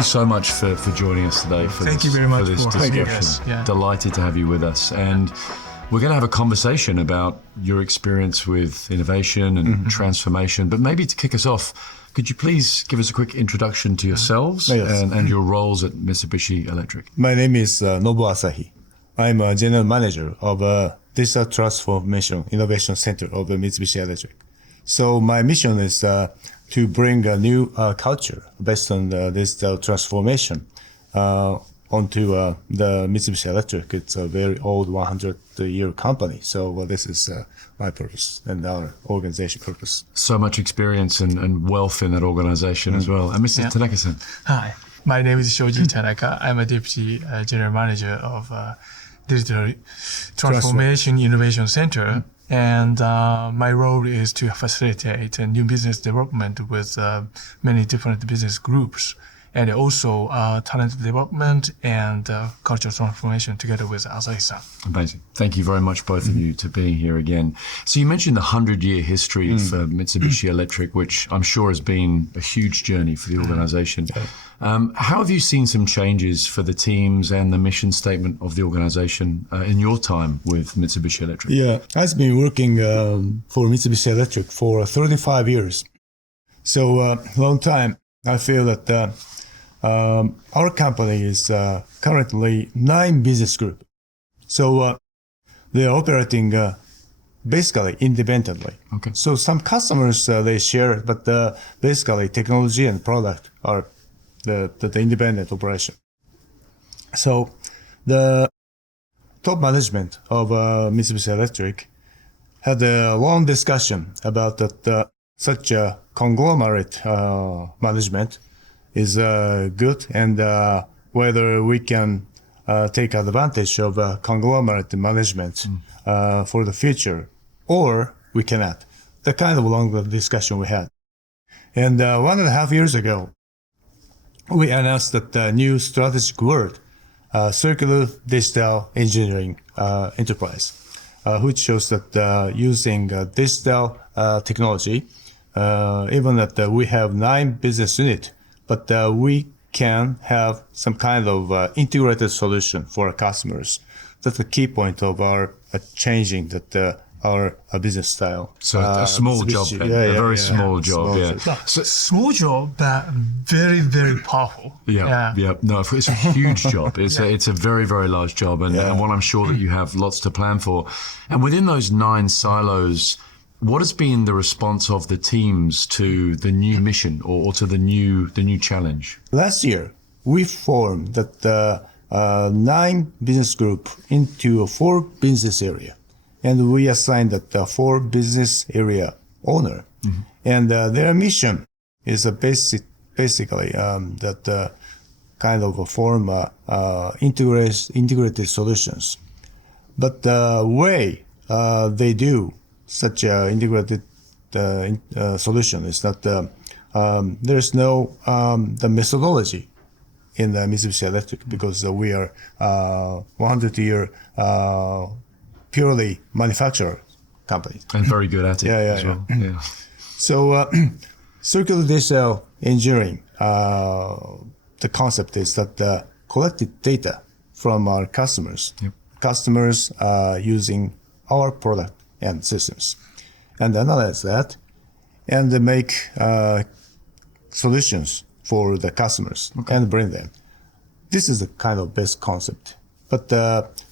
you so much for joining us today for Thank this, you very much for this for discussion. having us. Yeah. Delighted to have you with us. And we're going to have a conversation about your experience with innovation and transformation. But maybe to kick us off, could you please give us a quick introduction to yourselves and your roles at Mitsubishi Electric? My name is Nobu Asahi. I'm a general manager of Digital Transformation Innovation Center of Mitsubishi Electric. So my mission is to bring a new culture based on digital transformation onto the Mitsubishi Electric. It's a very old 100-year company. So this is my purpose and our organization purpose. So much experience and wealth in that organization as well. And Mr. Tanaka-san. Hi, my name is Shoji Tanaka. I'm a Deputy General Manager of Digital Transformation Innovation Center. And my role is to facilitate new business development with many different business groups, and also talent development and cultural transformation together with Asahi-san. Amazing. Thank you very much, both of you, to being here again. So you mentioned the 100-year history for Mitsubishi Electric, which I'm sure has been a huge journey for the organization. How have you seen some changes for the teams and the mission statement of the organization in your time with Mitsubishi Electric? Yeah, I've been working for Mitsubishi Electric for 35 years. So long time. I feel that our company is currently 9 business groups. So they are operating basically independently. Okay. So some customers, they share, but basically technology and product are the independent operation. So the top management of Mitsubishi Electric had a long discussion about that such a conglomerate management is good, and whether we can take advantage of conglomerate management for the future, or we cannot. The kind of long discussion we had. And 1.5 years ago, we announced that the new strategic word, Circular Digital Engineering Enterprise, which shows that using digital technology, even that we have 9 business units, but we can have some kind of integrated solution for our customers. That's the key point of our changing that our business style. So a small job, then. A very small job. So, small job, but very, very powerful. Yeah. No, it's a huge job. It's a very, very large job, and one I'm sure that you have lots to plan for. And within those 9 silos, what has been the response of the teams to the new mission or to the new challenge? Last year, we formed that 9 business group into 4 business area. And we assigned that 4 business area owner. And their mission is basically that kind of a form integrated solutions. But the way they do such integrated solution is that there's no the methodology in the Mitsubishi Electric, because we are 100-year purely manufacturer company. And very good at it as well. Yeah. So circular digital engineering, the concept is that collected data from our customers, customers using our product and systems, and analyze that and make solutions for the customers and bring them. This is the kind of best concept. But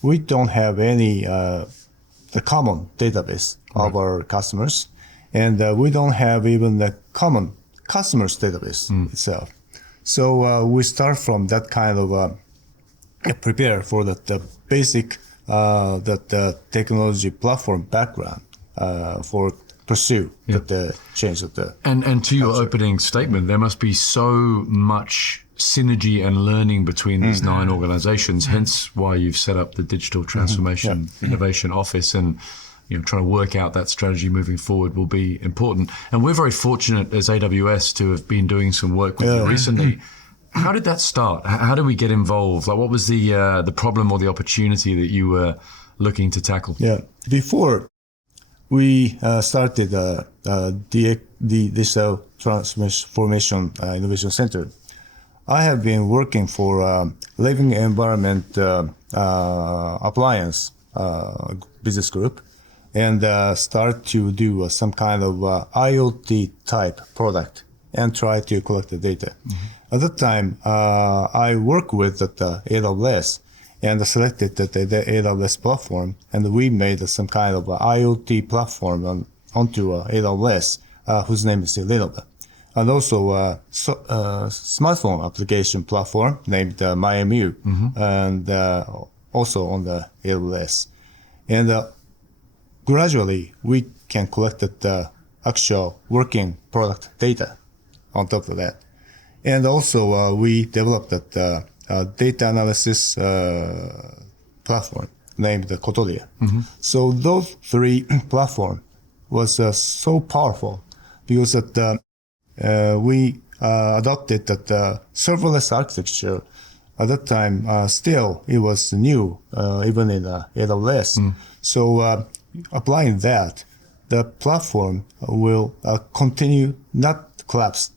we don't have any the common database of our customers, and we don't have even the common customers database itself. So we start from that kind of prepare for the basic that technology platform background for pursue the change of the and to your opening statement, there must be so much synergy and learning between these 9 organizations, hence why you've set up the Digital Transformation Innovation Office, and trying to work out that strategy moving forward will be important. And we're very fortunate as AWS to have been doing some work with you recently. How did that start? How did we get involved? Like, what was the problem or the opportunity that you were looking to tackle? Yeah, before we started the Digital Transformation Innovation Center, I have been working for living environment appliance business group, and start to do some kind of IoT type product and try to collect the data. At that time, I work with the AWS and selected the AWS platform, and we made some kind of IoT platform onto AWS, whose name is Lenovo. And also a smartphone application platform named MyMU, and also on the AWS. And gradually, we can collect the actual working product data on top of that. And also, we developed a data analysis platform named Kotolia. So those three platforms was so powerful because we adopted that serverless architecture. At that time, still it was new, even in AWS. So applying that, the platform will continue not collapse,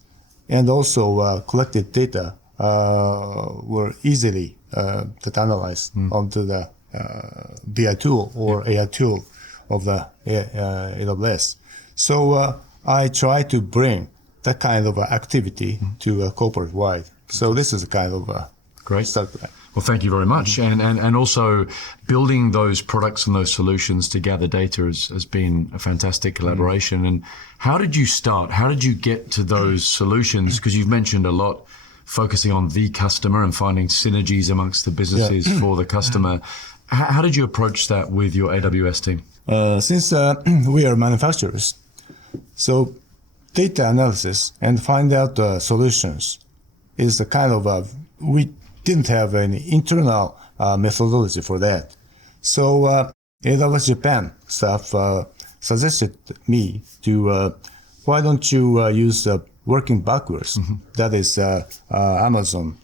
and also collected data were easily analyzed onto the BI tool or AI tool of the AWS. So I try to bring that kind of activity to corporate wide. So this is a kind of great start. Well, thank you very much. And also building those products and those solutions to gather data has been a fantastic collaboration. And how did you start? How did you get to those solutions? Because you've mentioned a lot focusing on the customer and finding synergies amongst the businesses for the customer. How did you approach that with your AWS team? Since we are manufacturers, so data analysis and find out solutions is a kind of we didn't have any internal methodology for that. So AWS Japan staff suggested me to why don't you use working backwards? That is Amazon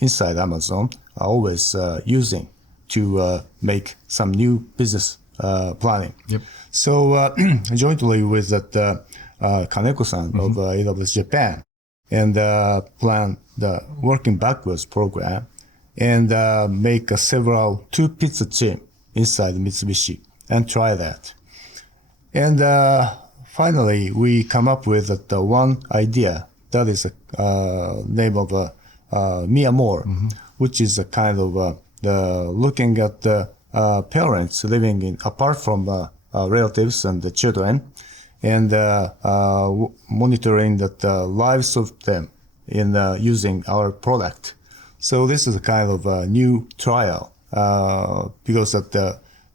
inside Amazon always using to make some new business planning. So jointly with that Kaneko-san of AWS Japan, and plan the working backwards program, and make several 2 pizza chain inside Mitsubishi and try that. And finally, we come up with the one idea that is name of Mia-more, which is a kind of looking at the parents living apart from relatives and the children, and monitoring the lives of them in using our product. So this is a kind of a new trial because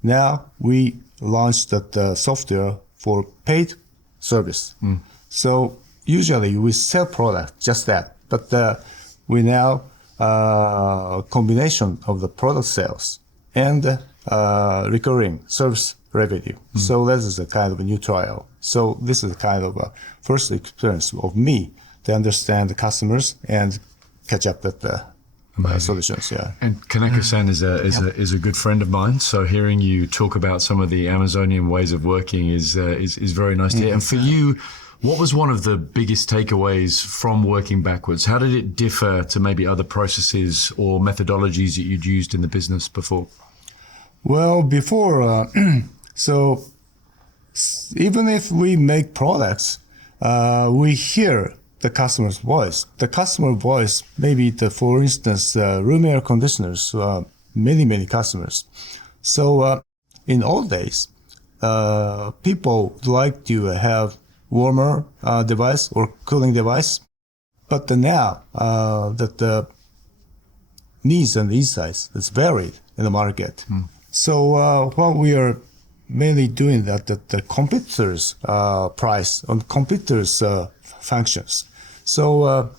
now we launched that software for paid service. So usually we sell product just that, but we now combination of the product sales and recurring service revenue. So this is a kind of a new trial. So this is a kind of a first experience of me to understand the customers and catch up with the solutions. And Kaneko-san is a good friend of mine. So hearing you talk about some of the Amazonian ways of working is very nice to hear. And for you, what was one of the biggest takeaways from working backwards? How did it differ to maybe other processes or methodologies that you'd used in the business before? Well, before, so even if we make products, we hear the customer's voice. The customer voice, maybe for instance, room air conditioners, many customers. So in old days, people like to have warmer device or cooling device, but now that the needs and insights is varied in the market. So what we are mainly doing that the competitors' price on competitors' functions. So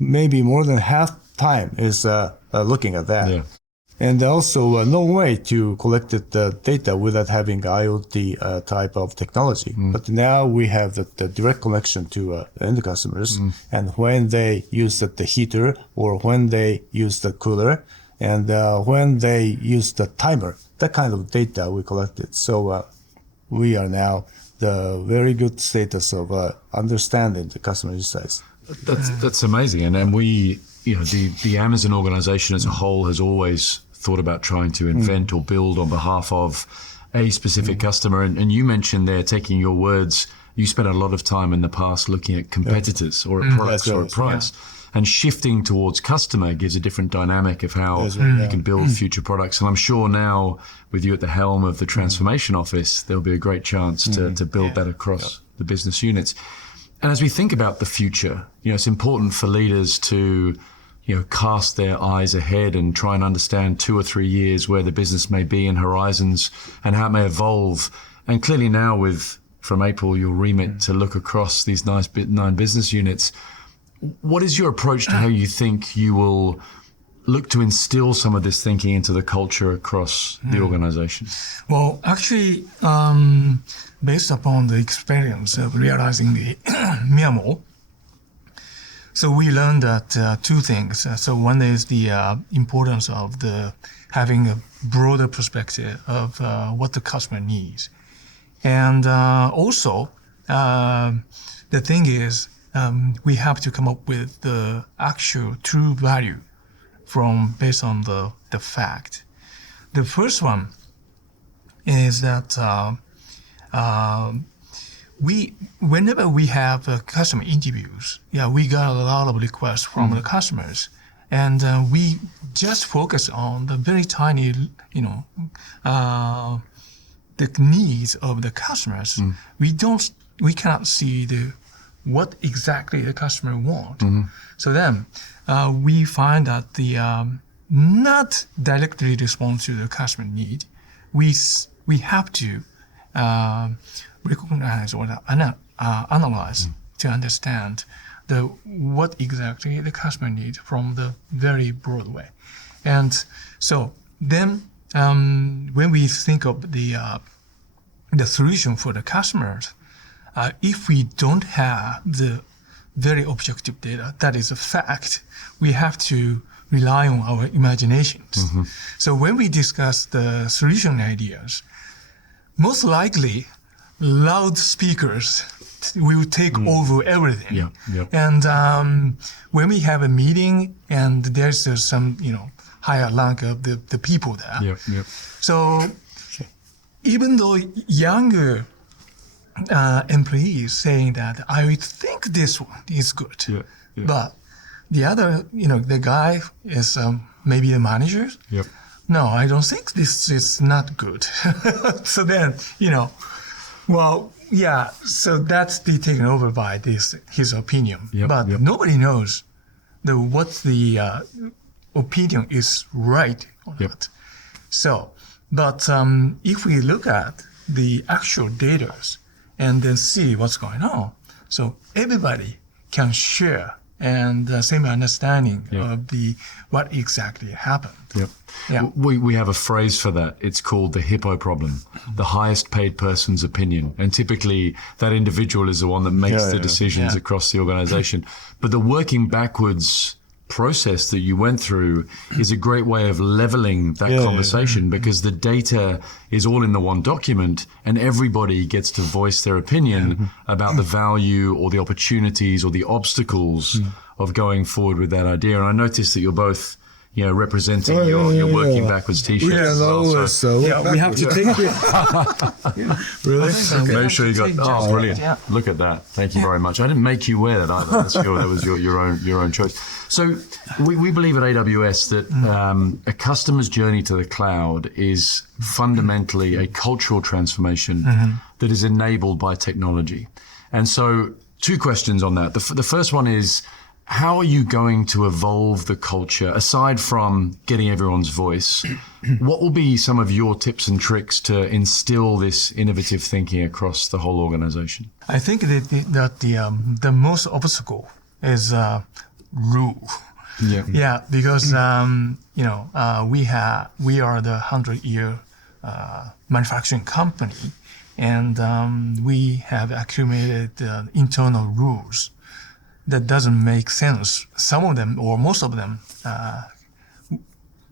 maybe more than half time is looking at that. And also no way to collect the data without having IoT type of technology. But now we have the direct connection to end customers. And when they use the heater or when they use the cooler and when they use the timer, that kind of data we collected. So we are now the very good status of understanding the customer insights. That's amazing. And we the Amazon organization as a whole has always thought about trying to invent or build on behalf of a specific customer. And you mentioned there, taking your words, you spent a lot of time in the past looking at competitors or at products or at price. And shifting towards customer gives a different dynamic of how you can build future products. And I'm sure now, with you at the helm of the transformation office, there'll be a great chance to build that across the business units. And as we think about the future, it's important for leaders to cast their eyes ahead and try and understand 2 or 3 years where the business may be in horizons and how it may evolve. And clearly now from April, your remit to look across these 9 business units, what is your approach to how you think you will look to instill some of this thinking into the culture across the organization? Well, actually, based upon the experience of realizing the Miyamo, so we learned that 2 things. So one is the importance of having a broader perspective of what the customer needs. And also, the thing is, we have to come up with the actual true value based on the fact. The first one is that whenever we have customer interviews, we got a lot of requests from the customers, and we just focus on the very tiny, the needs of the customers. We cannot see what exactly the customer want. So then we find that the not directly respond to the customer need. We have to recognize or analyze to understand what exactly the customer needs from the very broad way. And so then when we think of the solution for the customers, if we don't have the very objective data, that is a fact, we have to rely on our imaginations. So when we discuss the solution ideas, most likely loud speakers will take over everything. And when we have a meeting and there's some, higher rank of the people there. So even though younger employees saying that I think this one is good, but the other, the guy is maybe a manager. No, I don't think this is not good. So then, so that's be taken over by his opinion. But nobody knows what the opinion is right or not. So, but if we look at the actual data and then see what's going on, so everybody can share and the same understanding of what exactly happened. We have a phrase for that. It's called the hippo problem, the highest paid person's opinion. And typically that individual is the one that makes the decisions across the organization. But the working backwards process that you went through is a great way of leveling that conversation because the data is all in the one document and everybody gets to voice their opinion about the value or the opportunities or the obstacles of going forward with that idea. And I noticed that you're both representing your working backwards t-shirt. We have to take it. Really? Okay. Make sure you got. Brilliant! Look at that. Thank you very much. I didn't make you wear that either. That was your own choice. So we believe at AWS that a customer's journey to the cloud is fundamentally a cultural transformation that is enabled by technology. And so 2 questions on that. The first one is, how are you going to evolve the culture, aside from getting everyone's voice? What will be some of your tips and tricks to instill this innovative thinking across the whole organization? I think that the most obstacle is rule. Because we are the 100-year manufacturing company, and we have accumulated internal rules that doesn't make sense. Some of them, or most of them,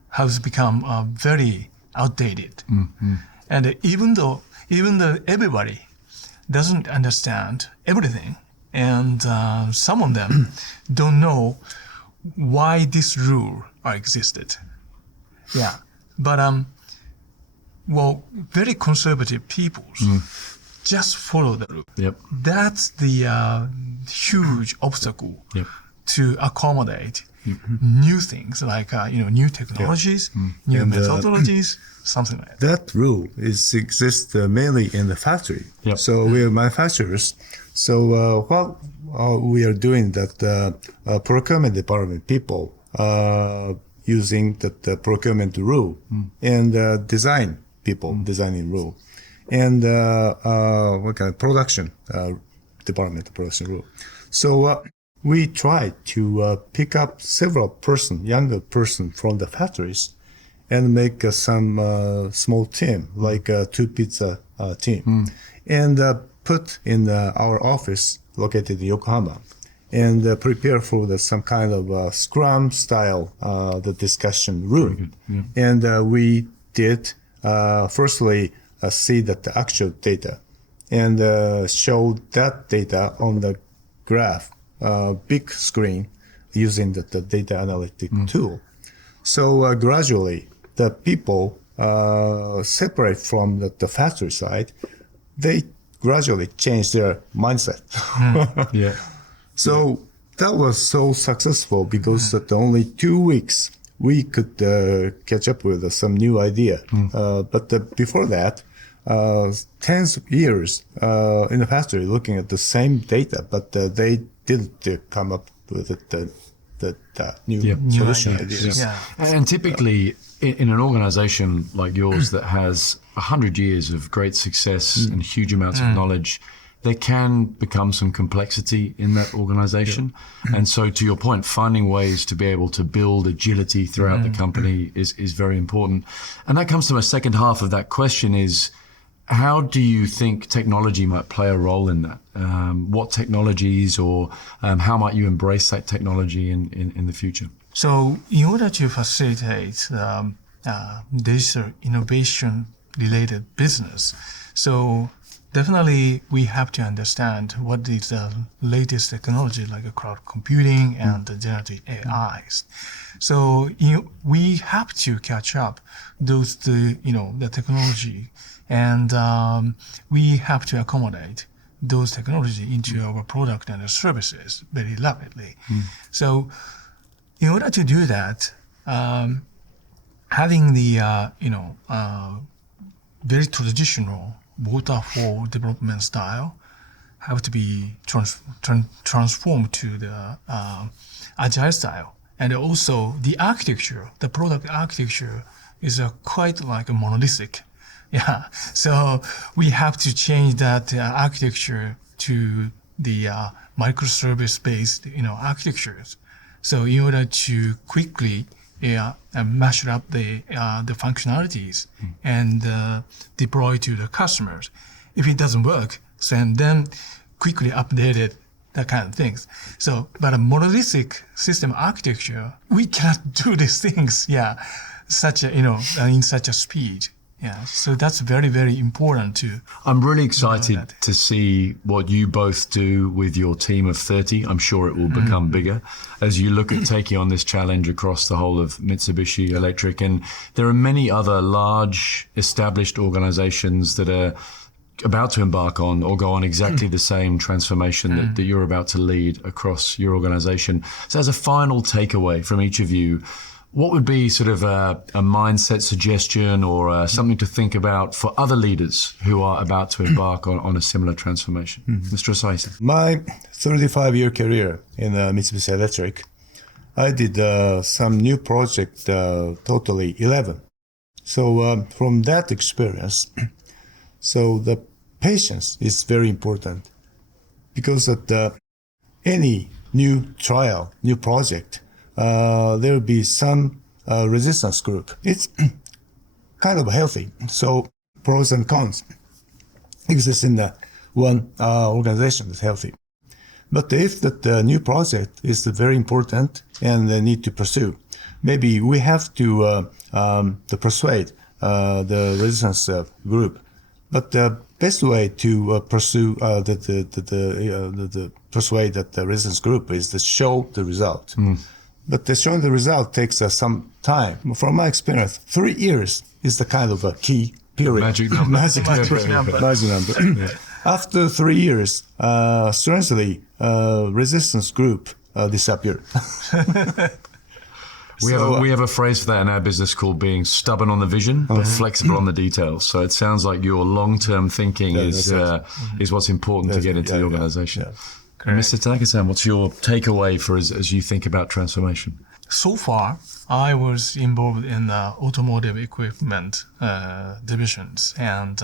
has become very outdated. And even though everybody doesn't understand everything, and some of them don't know why this rule existed. Yeah, but well, very conservative peoples just follow the rule. Yep. That's the huge obstacle Yep. to accommodate new things like new technologies, new And, methodologies, something like that. That rule exists mainly in the factory. Yep. So we are manufacturers. So what we are doing that procurement department people using the procurement rule and design people designing rule and what kind of production department production rule. So we try to pick up several younger person from the factories and make some small team, like a 2 pizza team, and put in our office located in Yokohama, and prepare for some kind of Scrum style the discussion room. And we did firstly see that the actual data and show that data on the graph, big screen, using the data analytic tool. So gradually, the people separate from the factory side, they gradually change their mindset. Yeah. So that was so successful because that only 2 weeks we could catch up with some new idea. But before that, tens of years in the factory looking at the same data, but they didn't come up with the new solution ideas. Yeah. And typically, in an organization like yours that has 100 years of great success and huge amounts of knowledge, there can become some complexity in that organization. And so, to your point, finding ways to be able to build agility throughout the company is very important. And that comes to my second half of that question is, how do you think technology might play a role in that? What technologies or how might you embrace that technology in the future? So in order to facilitate digital innovation related business, so definitely we have to understand what is the latest technology like cloud computing and the generative AIs. So we have to catch up the technology, and we have to accommodate those technology into our product and services very rapidly. So in order to do that, having the very traditional waterfall development style have to be transformed to the agile style, and also the architecture, the product architecture is quite like a monolithic. Yeah, so we have to change that architecture to the microservice-based, architectures. So in order to quickly mash up the functionalities and deploy to the customers. If it doesn't work, then quickly update it, that kind of things. So, but a monolithic system architecture, we cannot do these things, in such a speed. Yeah, so that's very, very important too. I'm really excited to see what you both do with your team of 30. I'm sure it will become bigger as you look at taking on this challenge across the whole of Mitsubishi Electric. And there are many other large established organizations that are about to embark on or go on exactly the same transformation that you're about to lead across your organization. So as a final takeaway from each of you, what would be sort of a mindset suggestion or something to think about for other leaders who are about to embark on a similar transformation? Mr. Asai. My 35-year career in Mitsubishi Electric, I did some new project, totally 11. So from that experience, so the patience is very important, because at any new trial, new project, there will be some resistance group. It's kind of healthy. So pros and cons exist in the one organization that's healthy. But if the new project is very important and they need to pursue, maybe we have to persuade the resistance group. But the best way to pursue the persuade that the resistance group is to show the result. but showing the result takes some time. From my experience, 3 years is the kind of a key period. Magic number. Magic number. Magic number. After 3 years, strangely, resistance group disappeared. We have a phrase for that in our business called being stubborn on the vision, but flexible on the details. So it sounds like your long-term thinking is what's important to get into the organization. And Mr. Tanaka-san, what's your takeaway for as you think about transformation? So far, I was involved in the automotive equipment divisions, and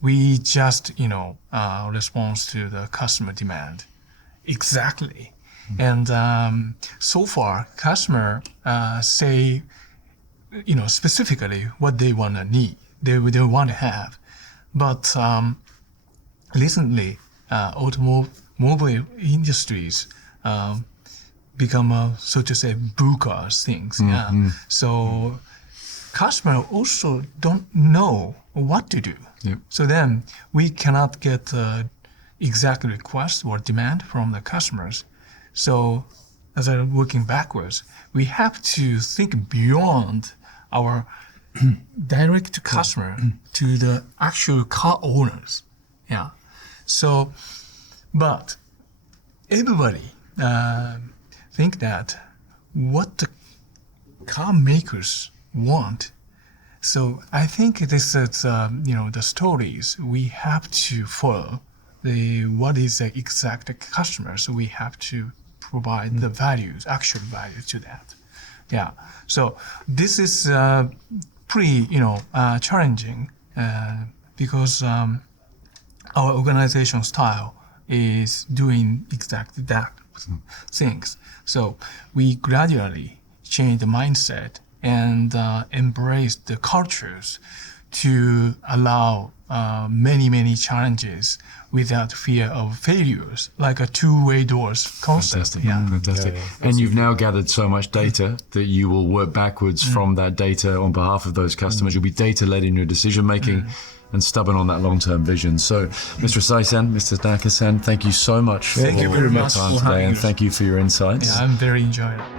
we just, respond to the customer demand exactly. And so far, customer say, specifically what they want to need, they want to have. But recently, automobile industries become, so to say, VUCA things. Yeah. So customer also don't know what to do. Yep. So then we cannot get exact request or demand from the customers. So as I'm working backwards, we have to think beyond our direct to customer to the actual car owners. Yeah. So, but everybody think that what the car makers want. So I think this is, the stories we have to follow. What is the exact customer? So we have to provide the values, actual values to that. Yeah. So this is pretty, challenging because our organization style is doing exactly that things. So we gradually change the mindset and embrace the cultures to allow many challenges without fear of failures, like a two-way doors concept. Fantastic. Fantastic. And you've now gathered so much data that you will work backwards from that data on behalf of those customers. You'll be data-led in your decision-making and stubborn on that long-term vision. So, Mr. Asai-san, Mr. Tanaka-san, thank you so much for Thank you very your much time for today, having and us. thank you for your insights. Yeah, I'm very enjoying it.